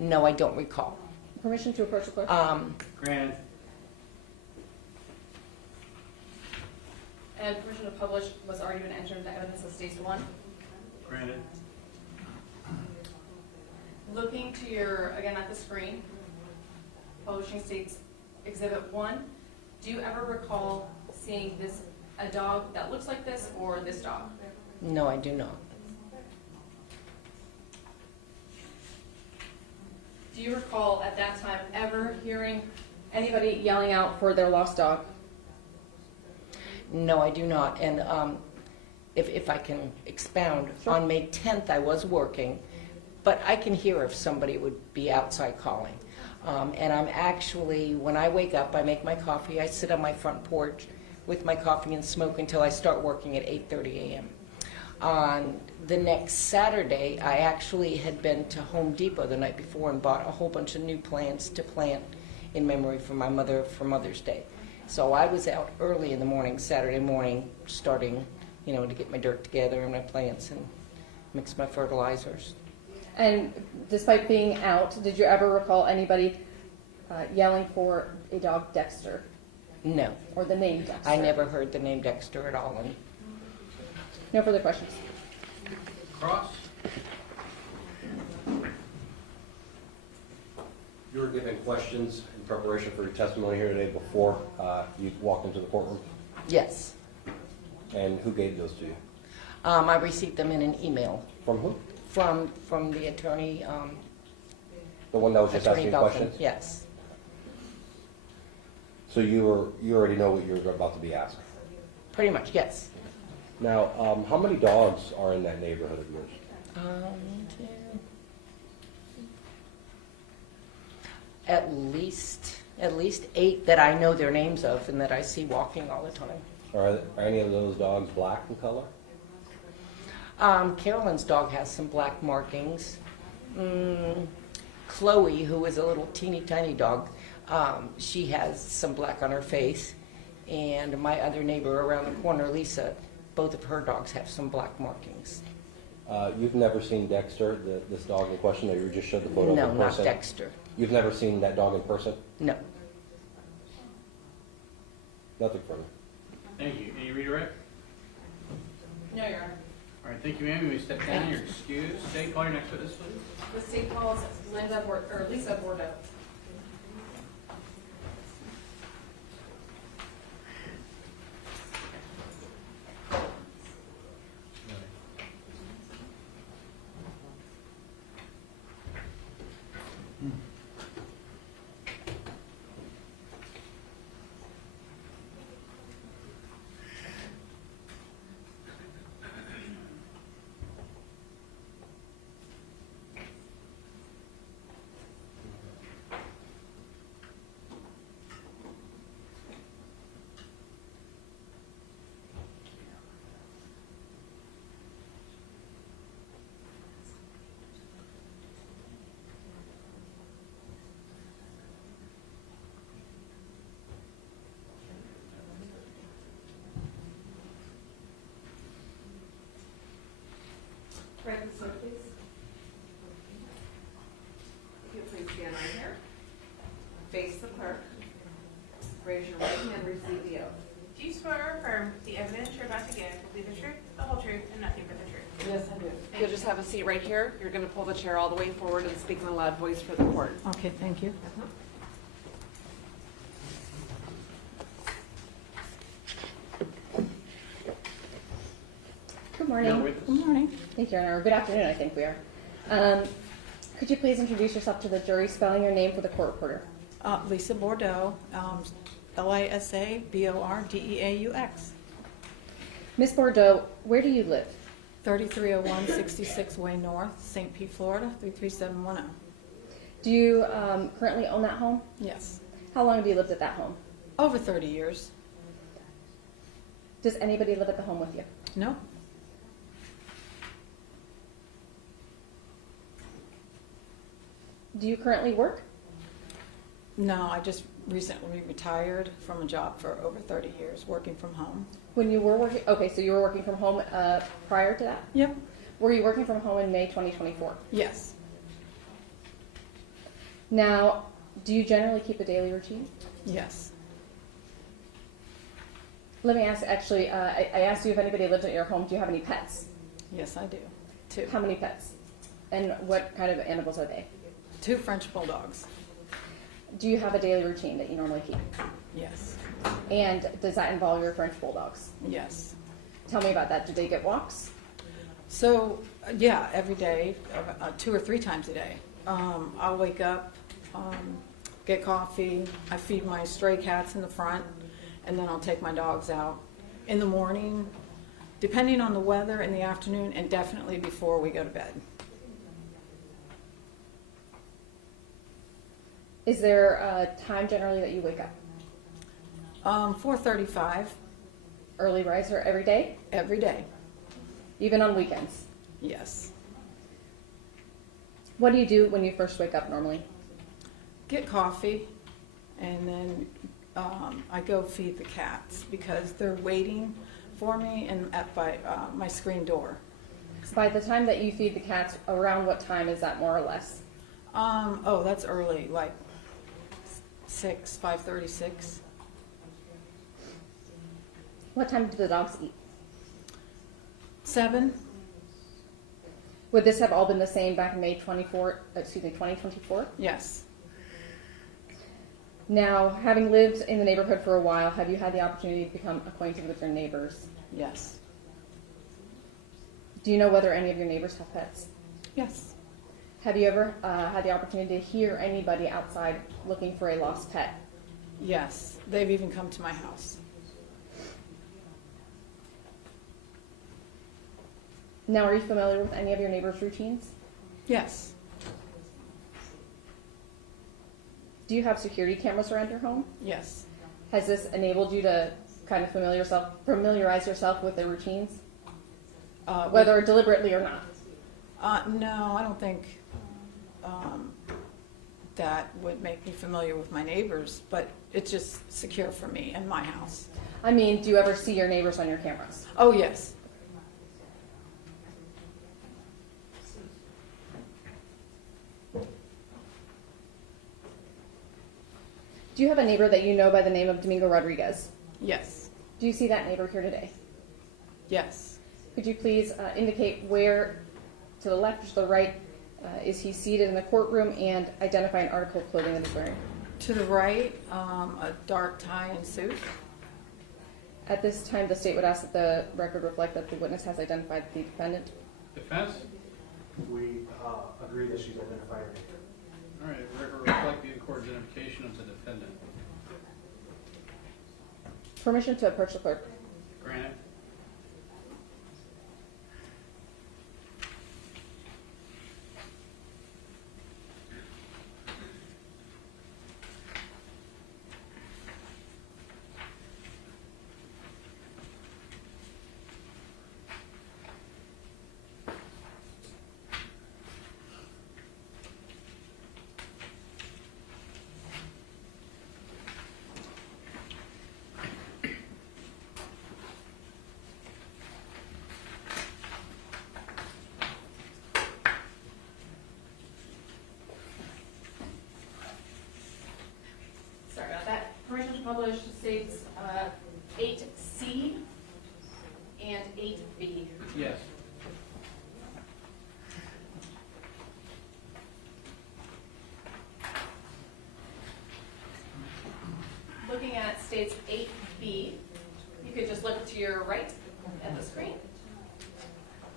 No, I don't recall. Permission to approach the clerk? Granted. And permission to publish was already been entered into evidence as Stage 1. Granted. Looking to your, again at the screen, publishing states Exhibit 1. Do you ever recall seeing this, a dog that looks like this or this dog? No, I do not. Do you recall at that time ever hearing Anybody yelling out for their lost dog? No, I do not. And if I can expound, Sure. on May 10th I was working, but I can hear if somebody would be outside calling. And I'm actually, when I wake up, I make my coffee, I sit on my front porch with my coffee and smoke until I start working at 8:30 a.m. On the next Saturday, I actually had been to Home Depot the night before and bought a whole bunch of new plants to plant in memory for my mother for Mother's Day. So I was out early in the morning, Saturday morning, starting, to get my dirt together and my plants and mix my fertilizers. And despite being out, did you ever recall anybody yelling for a dog Dexter No, or the name Dexter? I never heard the name Dexter at all. And No further questions. Cross. You were given questions in preparation for your testimony here today before you walked into the courtroom, yes, and who gave those to you? I received them in an email From who? from the attorney, The one that was just Attorney asking Belton. questions? Yes, So you already know what you're about to be asked. pretty much, yes. Now, how many dogs are in that neighborhood of yours? At least 8 that I know their names of and that I see walking all the time. Are any of those dogs black in color? Carolyn's dog has some black markings. Chloe, who is a little teeny tiny dog, she has some black on her face. And my other neighbor around the corner, Lisa, both of her dogs have some black markings. You've never seen Dexter, this dog in question that you just showed the photo No, of in not person? Dexter. You've never seen that dog in person? No. Nothing from you. Thank you. Any redirect? No, Your Honor. All right, thank you, ma'am. You may step down. You're excused. State, call your next witness, please. The state calls Lisa Bordeaux. Right, so please. If you'll please stand right here. Face the clerk. Raise your right hand and receive the oath. Do you swear or affirm the evidence you're about to give will be the truth, the whole truth, and nothing but the truth? Yes, I do. You'll just have a seat right here. You're going to pull the chair all the way forward and speak in a loud voice for the court. Okay, thank you. Good You're morning. with us. Good morning. Thank you, Your Honor. Or good afternoon, I think we are. Could you please introduce yourself to the jury, spelling your name for the court reporter? Lisa Bordeaux, Lisabordeaux. Ms. Bordeaux, where do you live? 3301 66 Way North, St. Pete, Florida, 33710. Do you currently own that home? Yes. How long have you lived at that home? Over 30 years. Does anybody live at the home with you? No? Do you currently work? No, I just recently retired from a job for over 30 years, working from home. When you were working, okay, so you were working from home prior to that? Yep. Were you working from home in May 2024? Yes. Now, do you generally keep a daily routine? Yes. Let me ask, actually, I asked you if anybody lives at your home. Do you have any pets? Yes, I do. 2. How many pets? And what kind of animals are they? 2 French bulldogs. Do you have a daily routine that you normally keep? Yes. And does that involve your French bulldogs? Yes. Tell me about that. Do they get walks? So, yeah, every day, 2 or 3 times a day. I'll wake up, get coffee, I feed my stray cats in the front, and then I'll take my dogs out in the morning, depending on the weather, in the afternoon, and definitely before we go to bed. Is there a time generally that you wake up? 4:35 Early riser every day? every day. Even on weekends? Yes. What do you do when you first wake up normally? Get coffee, and then I go feed the cats because they're waiting for me and at my screen door. By the time that you feed the cats, around what time is that more or less? Oh, that's early, like 5:36. What time do the dogs eat? 7. Would this have all been the same back in 2024? Yes. Now, having lived in the neighborhood for a while, have you had the opportunity to become acquainted with your neighbors? Yes. Do you know whether any of your neighbors have pets? Yes. Have you ever had the opportunity to hear anybody outside looking for a lost pet? Yes. They've even come to my house. Now, are you familiar with any of your neighbors' routines? Yes. Do you have security cameras around your home? Yes. Has this enabled you to kind of familiarize yourself with their routines, whether deliberately or not? No, I don't think that would make me familiar with my neighbors, but it's just secure for me and my house. I mean, do you ever see your neighbors on your cameras? Oh, yes. Do you have a neighbor that you know by the name of Domingo Rodriguez? Yes. Do you see that neighbor here today? Yes. Could you please indicate where, to the left or to the right, is he seated in the courtroom, and identify an article of clothing that he's wearing? To the right, a dark tie and suit. At this time, the state would ask that the record reflect that the witness has identified the defendant. Defense? We agree that she's identified. All right, record reflect the in-court identification of the defendant. Permission to approach the clerk. Granted. Sorry about that. Permission to publish states 8C and 8B. Yes. Looking at states 8B, you could just look to your right at the screen.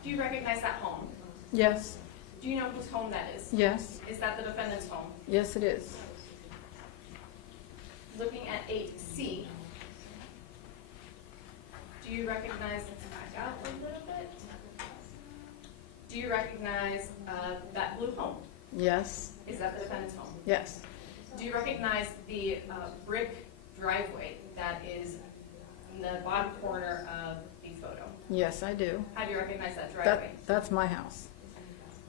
Do you recognize that home? Yes. Do you know whose home that is? Yes. Is that the defendant's home? Yes, it is. Looking at 8C, do you recognize, let's back up a little bit. Do you recognize that blue home? Yes. Is that the defendant's home? Yes. Do you recognize the brick driveway that is in the bottom corner of the photo? Yes, I do. How do you recognize that driveway? That's my house.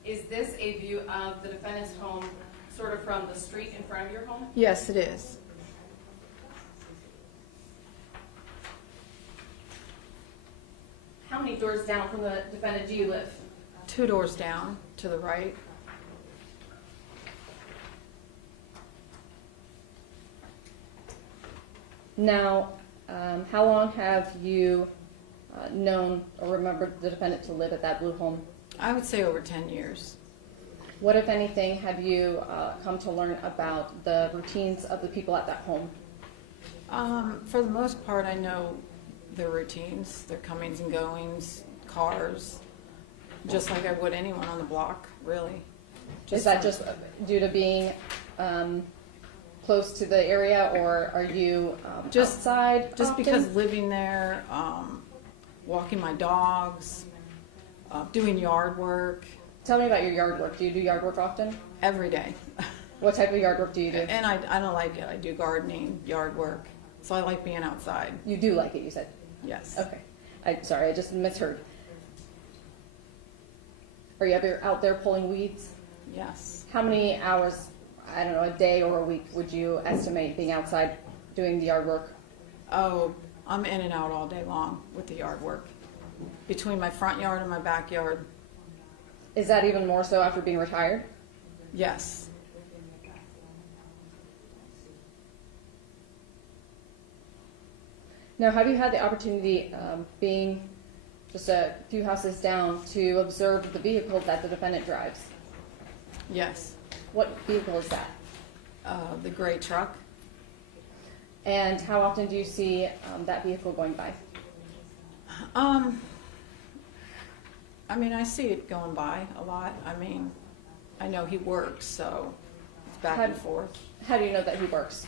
Is this a view of the defendant's home sort of from the street in front of your home? Yes, it is. How many doors down from the defendant do you live? 2 doors down to the right. Now, how long have you known or remembered the defendant to live at that blue home? I would say over 10 years. What, if anything, have you come to learn about the routines of the people at that home? For the most part, I know their routines, their comings and goings, cars, just like I would anyone on the block, really. Is that just due to being close to the area, or are you Just- outside Just often? because living there, walking my dogs, doing yard work Tell me about your yard work. Do you do yard work often? every day. What type of yard work do you do? And I don't like it. I do gardening, yard work. So I like being outside. You do like it, you said. Yes. Okay. Sorry, I just misheard. Are you ever out there pulling weeds? Yes. How many hours, I don't know, a day or a week would you estimate being outside doing the yard work? Oh, I'm in and out all day long with the yard work. Between my front yard and my backyard. Is that even more so after being retired? Yes. Now, have you had the opportunity, being just a few houses down, to observe the vehicle that the defendant drives? Yes. What vehicle is that? The gray truck. And how often do you see that vehicle going by? I mean, I see it going by a lot. I mean, I know he works, so it's back and forth. How do you know that he works?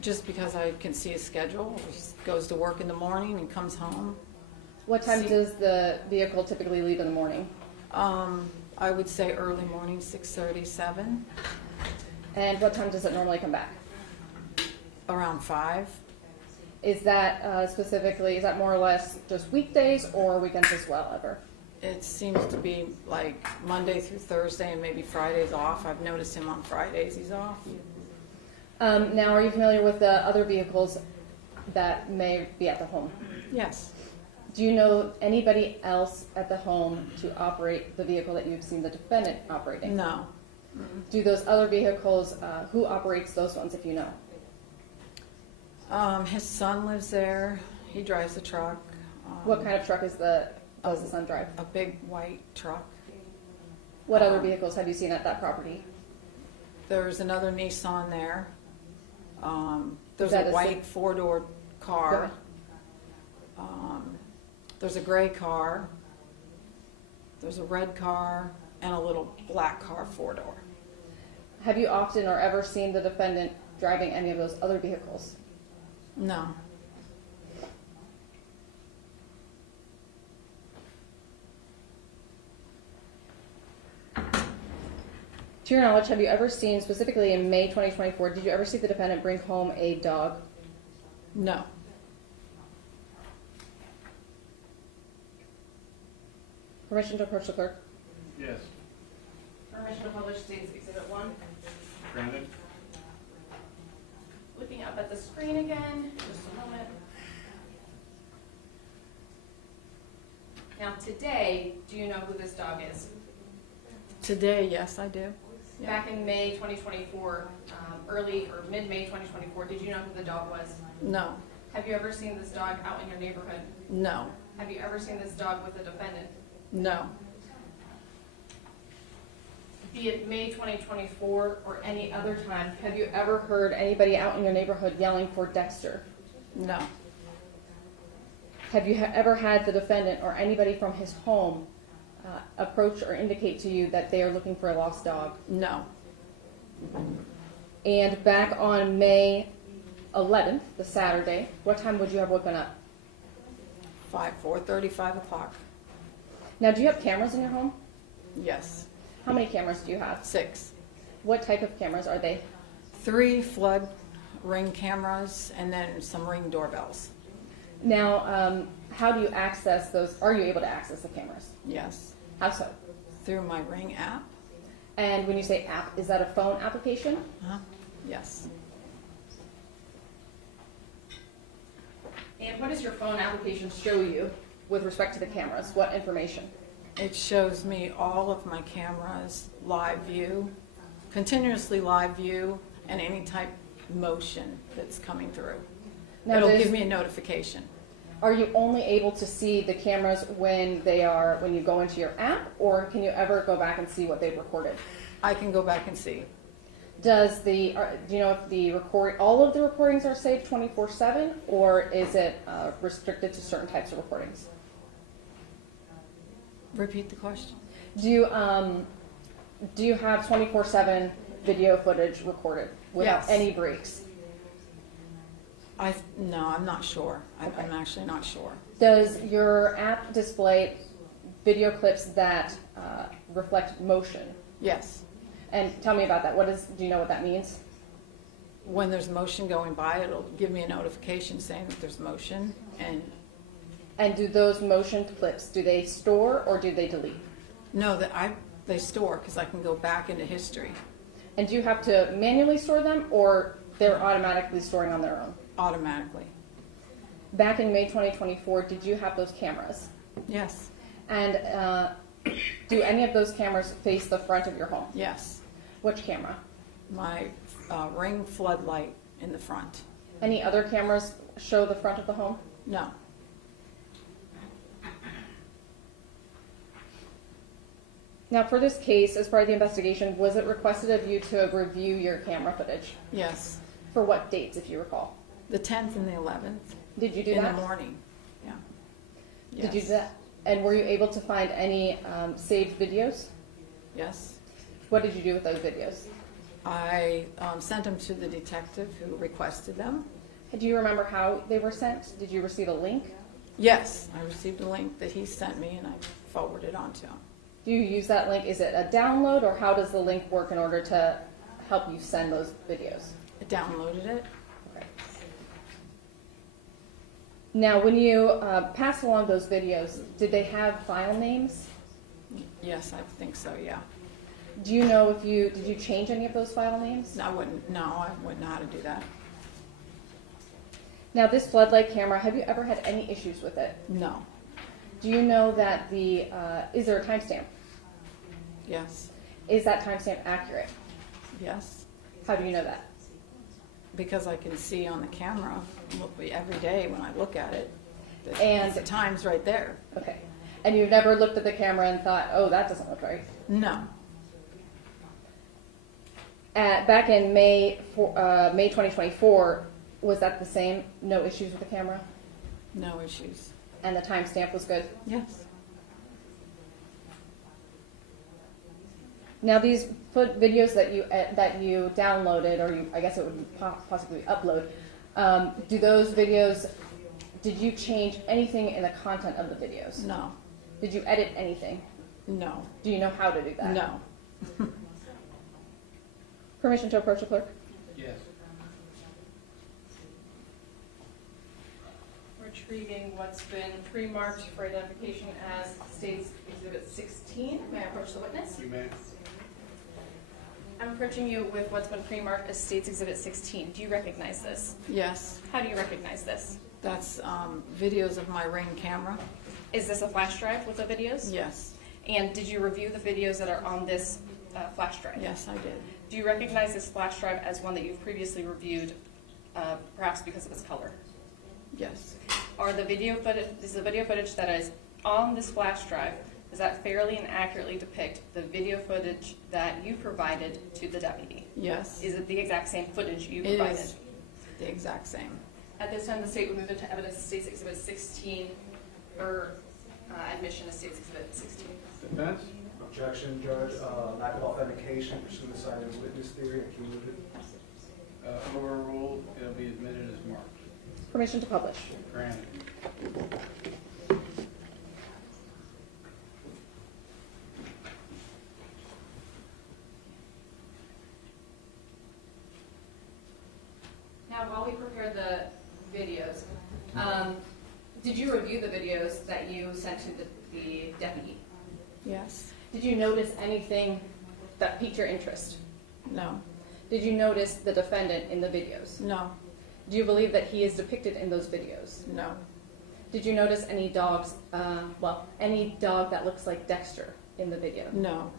Just because I can see his schedule. He goes to work in the morning and comes home. What time does the vehicle typically leave in the morning? I would say early morning, 6:30, 7. And what time does it normally come back? Around 5. Is that specifically, is that more or less just weekdays or weekends as well ever? It seems to be like Monday through Thursday and maybe Fridays off. I've noticed him on Fridays he's off. Now, are you familiar with the other vehicles that may be at the home? Yes. Do you know anybody else at the home to operate the vehicle that you've seen the defendant operating? No. Do those other vehicles, who operates those ones if you know? His son lives there. He drives the truck. What kind of truck does the son drive? A big white truck. What other vehicles have you seen at that property? There's another Nissan there. There's that a a white 4-door car. Go There's a gray car. There's a red car and a little black car 4-door. Have you often or ever seen the defendant driving any of those other vehicles? No. To your knowledge, have you ever seen, specifically in May 2024, did you ever see the defendant bring home a dog? No. Permission to approach the clerk? Yes. Permission to publish states Exhibit 1. Granted. Looking up at the screen again, just a moment. Now today, do you know who this dog is? Today, yes, I do. Yeah. Back in May 2024, early or mid-May 2024, did you know who the dog was? No. Have you ever seen this dog out in your neighborhood? No. Have you ever seen this dog with a defendant? No. Be it May 2024 or any other time, Have you ever heard anybody out in your neighborhood yelling for Dexter? No. Have you ever had the defendant or anybody from his home approach or indicate to you that they are looking for a lost dog? No. And back on May 11th, the Saturday, what time would you have woken up? 4:30, 5 o'clock. Now, do you have cameras in your home? Yes. How many cameras do you have? 6. What type of cameras are they? 3 flood ring cameras and then some ring doorbells. Now, how do you access those? Are you able to access the cameras? Yes. How so? Through my ring app. And when you say app, is that a phone application? Huh? Yes. And what does your phone application show you with respect to the cameras? What information? It shows me all of my cameras, live view, continuously live view, and any type motion that's coming through. Now, It'll does- give me a notification. Are you only able to see the cameras when you go into your app, or can you ever go back and see what they've recorded? I can go back and see. Do you know if all of the recordings are saved 24/7, or is it restricted to certain types of recordings? Repeat the question. Do you have 24/7 video footage recorded without Yes. any breaks? No, I'm not sure. I'm actually not sure. Does your app display video clips that reflect motion? Yes. And tell me about that. Do you know what that means? When there's motion going by, it'll give me a notification saying that there's motion, And do those motion clips, do they store or do they delete? no, they store because I can go back into history And do you have to manually store them, or they're automatically storing on their own? automatically. Back in May 2024, did you have those cameras? Yes. And do any of those cameras face the front of your home? Yes. Which camera? My ring floodlight in the front. Any other cameras show the front of the home? No. Now, for this case, as part of the investigation, was it requested of you to review your camera footage? Yes. For what dates, if you recall? The 10th and the 11th. Did you do in that? the morning. Yeah. Did you do that? And were you able to find any saved videos? Yes. What did you do with those videos? I sent them to the detective who requested them. Do you remember how they were sent? Did you receive a link? Yes, I received a link that he sent me and I forwarded on to him. Do you use that link? Is it a download, or how does the link work in order to help you send those videos? I downloaded it. Okay. Now, when you passed along those videos, did they have file names? Yes, I think so, yeah. Do you know did you change any of those file names? I wouldn't know how to do that. Now, this floodlight camera, have you ever had any issues with it? No. Do you know that is there a timestamp? Yes. Is that timestamp accurate? Yes. How do you know that? Because I can see on the camera every day when I look at it, And- the time's right there. Okay. And you've never looked at the camera and thought, oh, that doesn't look right? No. Back in May 2024, was that the same? No issues with the camera? No issues. And the timestamp was good? Yes. Now, these videos that you downloaded, or I guess it would possibly upload, do those videos, did you change anything in the content of the videos? No. Did you edit anything? No. Do you know how to do that? No. Permission to approach the clerk? Yes. Retrieving what's been pre-marked for identification as State's Exhibit 16. May I approach the witness? You may. I'm approaching you with what's been pre-marked as State's Exhibit 16. Do you recognize this? Yes. How do you recognize this? That's videos of my Ring camera. Is this a flash drive with the videos? Yes. And did you review the videos that are on this flash drive? Yes, I did. Do you recognize this flash drive as one that you've previously reviewed, perhaps because of its color? Yes. Is the video footage that is on this flash drive, does that fairly and accurately depict the video footage that you provided to the deputy? Yes. Is it the exact same footage you It provided? is the exact same. At this time, the state would move into evidence of State's Exhibit 16 for admission of State's Exhibit 16. Defense? Objection, Judge. Lack of authentication, suicide as witness theory, accumulated. Overruled, it'll be admitted as marked. Permission to publish. Granted. Now, while we prepare the videos, did you review the videos that you sent to the deputy? Yes. Did you notice anything that piqued your interest? No. Did you notice the defendant in the videos? No. Do you believe that he is depicted in those videos? No. Did you notice any dogs, any dog that looks like Dexter in the video? No.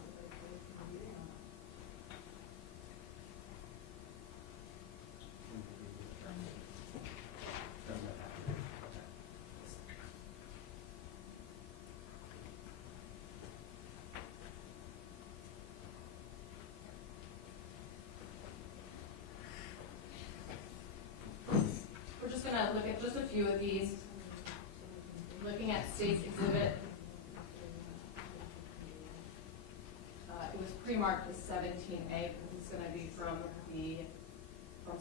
gonna look at just a few of these. Looking at State's Exhibit. It was pre-marked as 17A, because it's gonna be from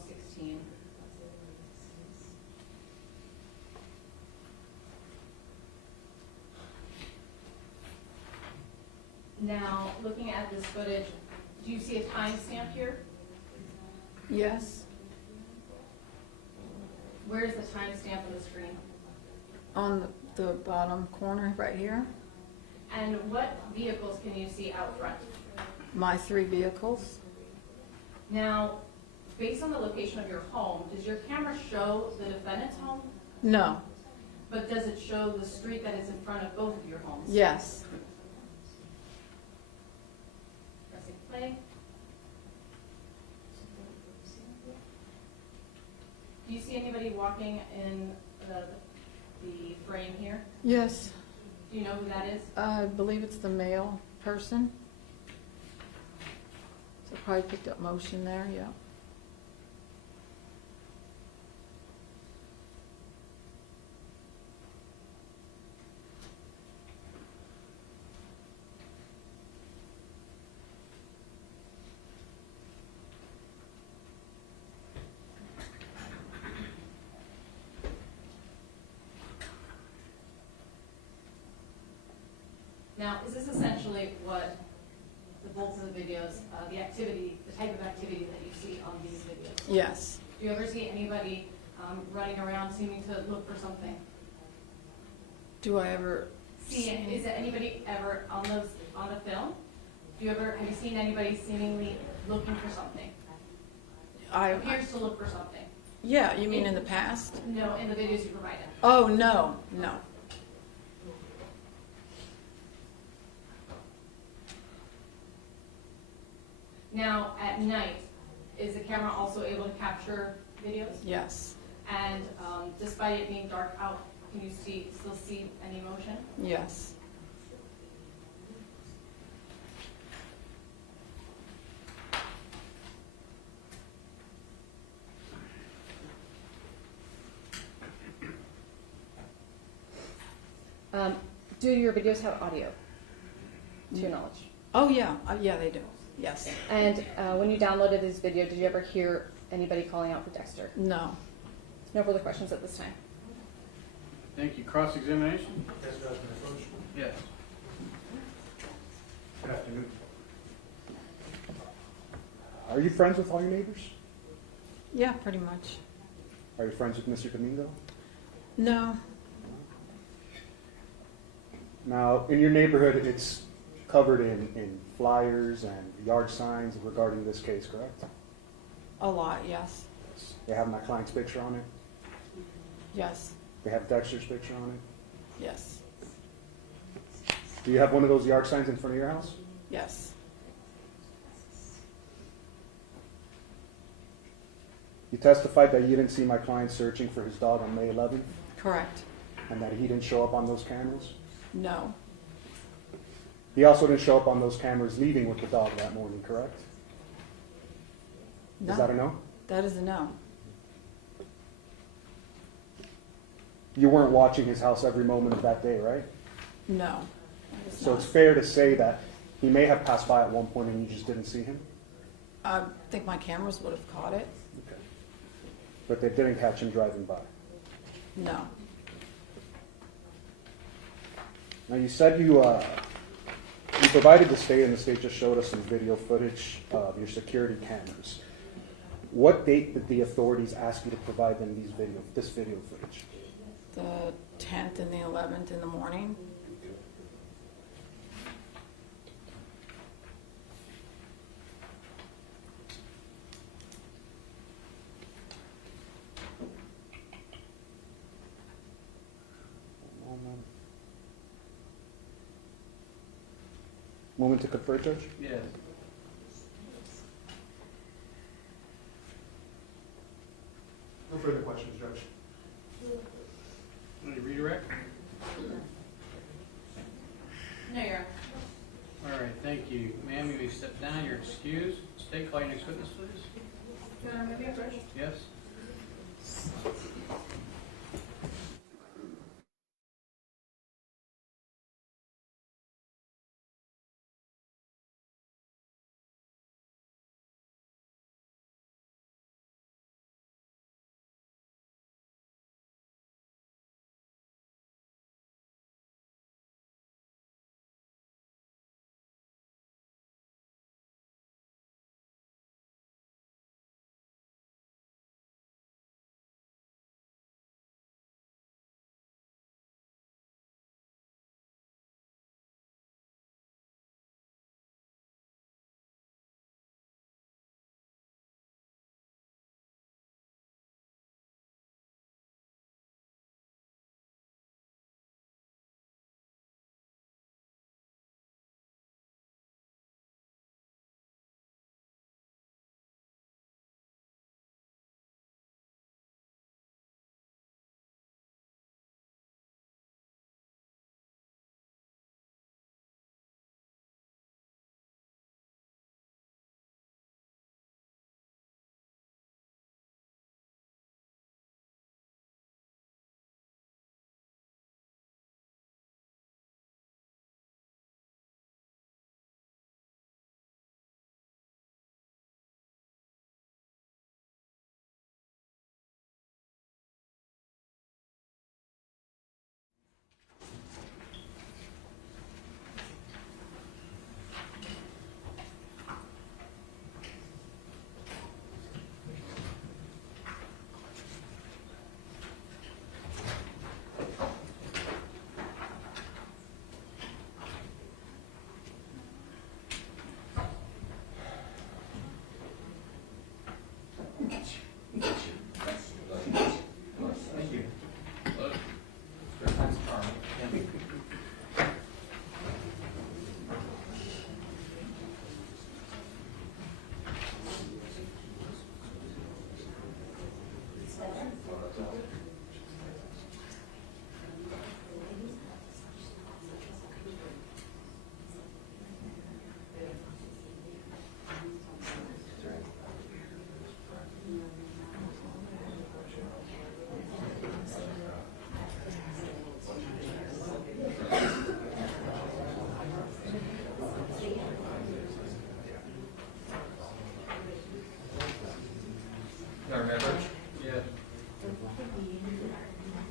16. Now, looking at this footage, do you see a timestamp here? Yes, Where's the timestamp on the screen? on the bottom corner right here. And what vehicles can you see out front? My 3 vehicles. Now, based on the location of your home, does your camera show the defendant's home? No. But does it show the street that is in front of both of your homes? Yes. Pressing play. Do you see anybody walking in the frame here? Yes. Do you know who that is? I believe it's the male person. So probably picked up motion there, yeah. Now, is this essentially what the both of the videos, the activity, the type of activity that you see on these videos? Yes. Do you ever see anybody running around seeming to look for something? Do I ever Is it anybody ever on the film? Have you seen anybody seemingly looking for something? Appears to look for something? Yeah, you mean in the past? No, in the videos you provided. Oh, no, no. Now, at night, is the camera also able to capture videos? Yes. And despite it being dark out, can you still see any motion? Yes. Do your videos have audio, to your knowledge? Oh, yeah. Yeah, they do. Yes. And when you downloaded this video, did you ever hear anybody calling out for Dexter? No. No further questions at this time. Thank you. Cross-examination? Yes, Judge, may I approach? Yes. Good afternoon. Are you friends with all your neighbors? Yeah, pretty much. Are you friends with Mr. Domingo? No. Now, in your neighborhood, it's covered in flyers and yard signs regarding this case, correct? A lot, yes. They have my client's picture on it. Yes. They have Dexter's picture on it. Yes. Do you have one of those yard signs in front of your house? Yes. You testified that you didn't see my client searching for his dog on May 11th Correct. and that he didn't show up on those cameras. No. He also didn't show up on those cameras leaving with the dog that morning, correct? No. Is that a no? That is a no. You weren't watching his house every moment of that day, right? No. That is So not. it's fair to say that he may have passed by at one point and you just didn't see him? I think my cameras would have caught it. Okay. But they didn't catch him driving by. No. Now you said you provided the state, and the state just showed us some video footage of your security cameras. What date did the authorities ask you to provide them this video footage? The 10th and the 11th in the morning. Moment to confer, Judge? Yes. No further questions, Judge. Want to redirect? No, you're. All right, thank you. Ma'am, you may step down. You're excused. State, call your next witness, please. Can I move you, Trish? Yes?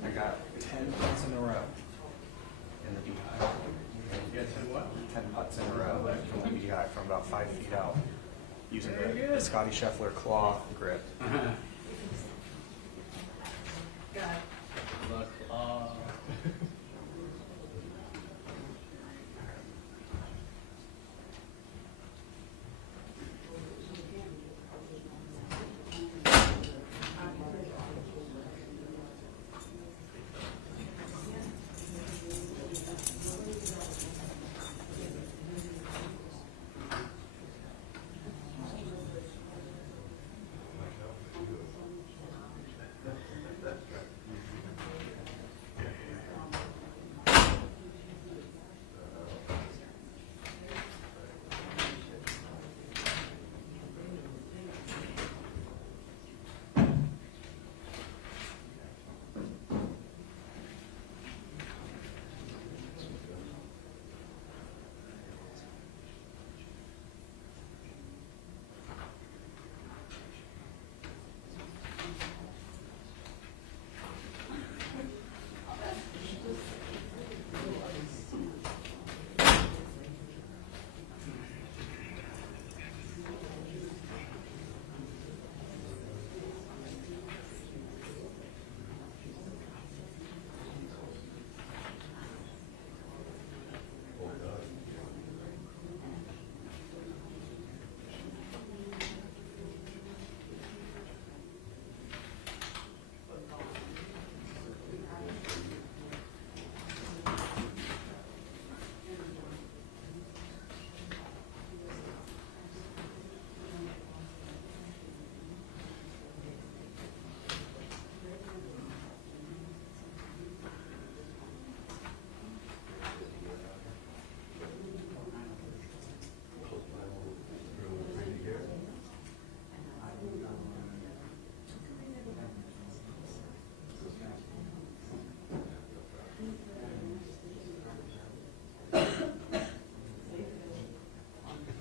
I got 10 putts in a row in the beehive. You guys said what? 10 putts in a row from the beehive from about 5 feet out using Very the good. Scotty Scheffler claw grip. Look,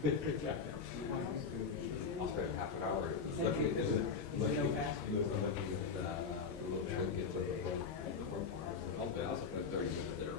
I'll spend half an hour looking at this. I'll spend 30 minutes there.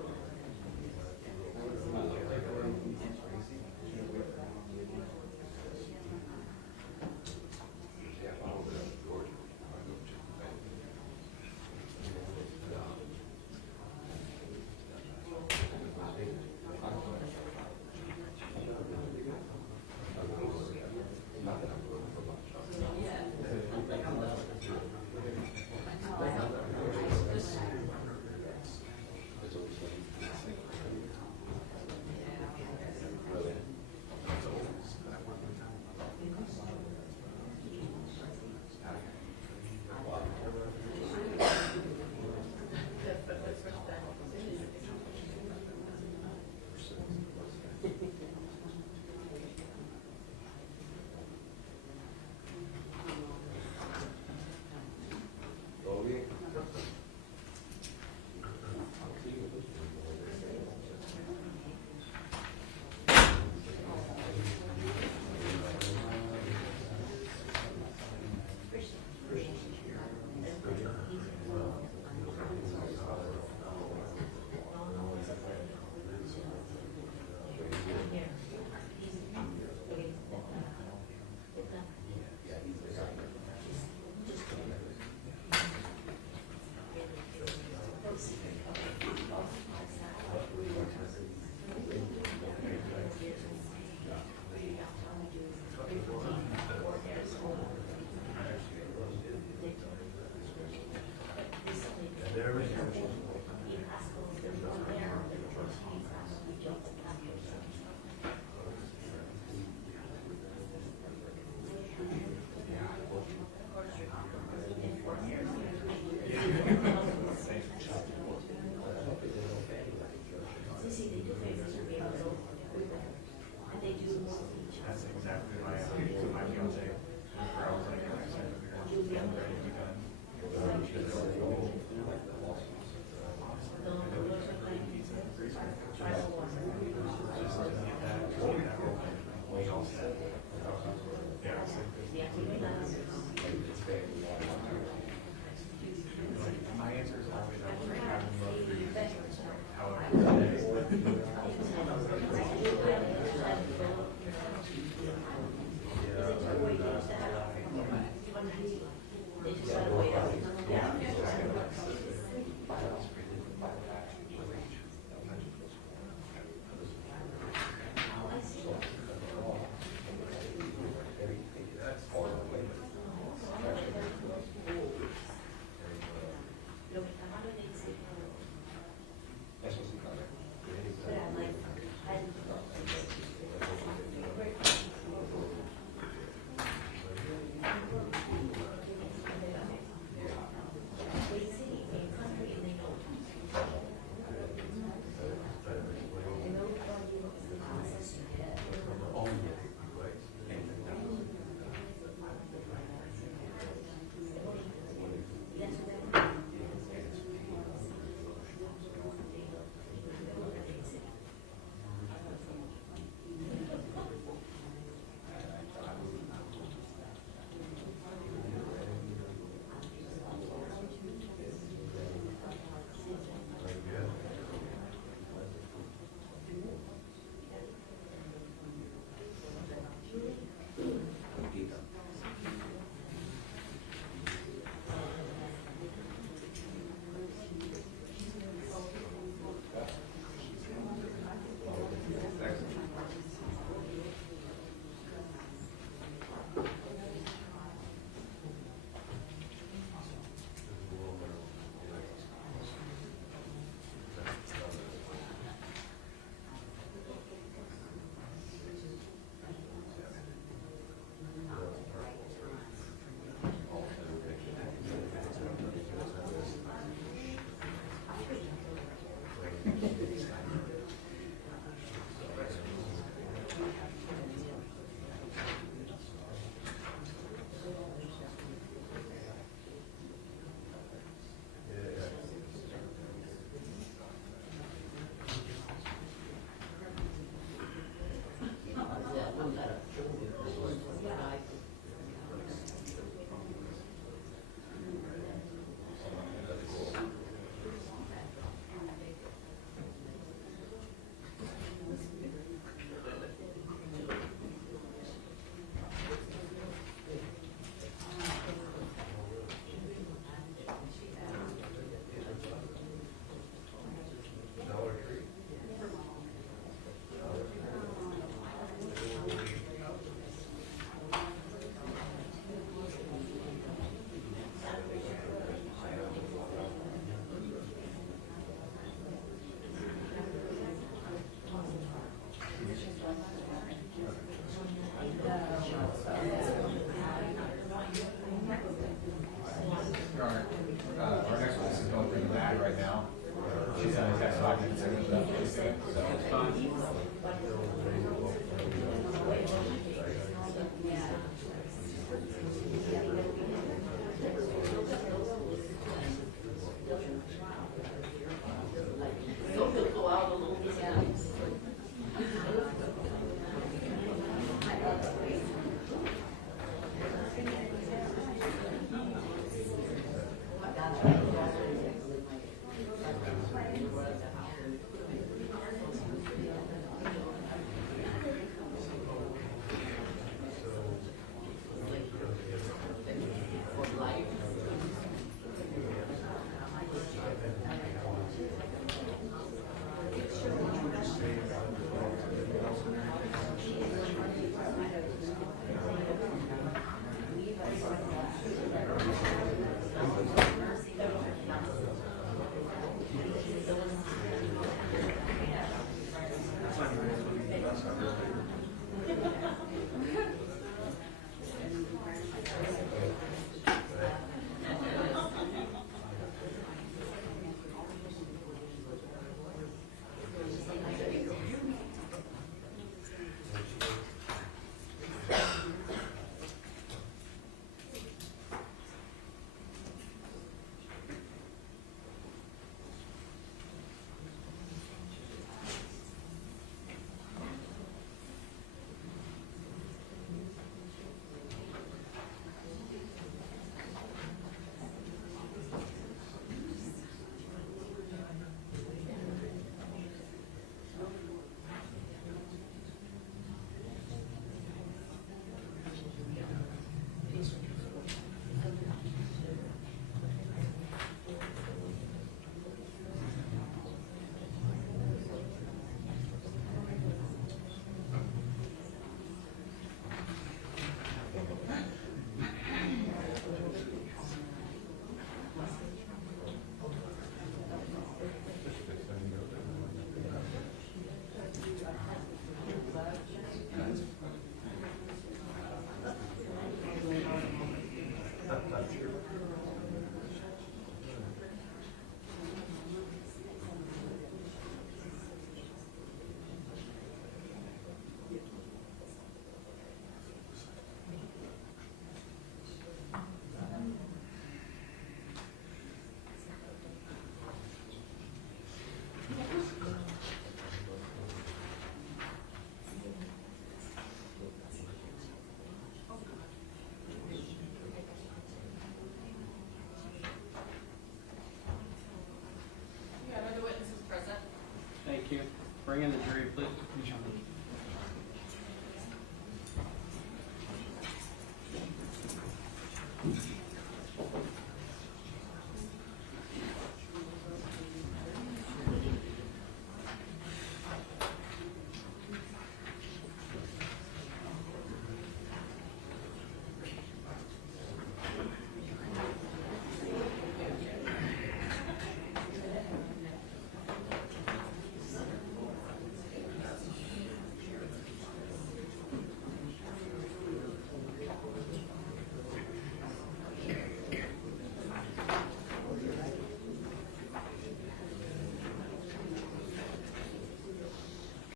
life.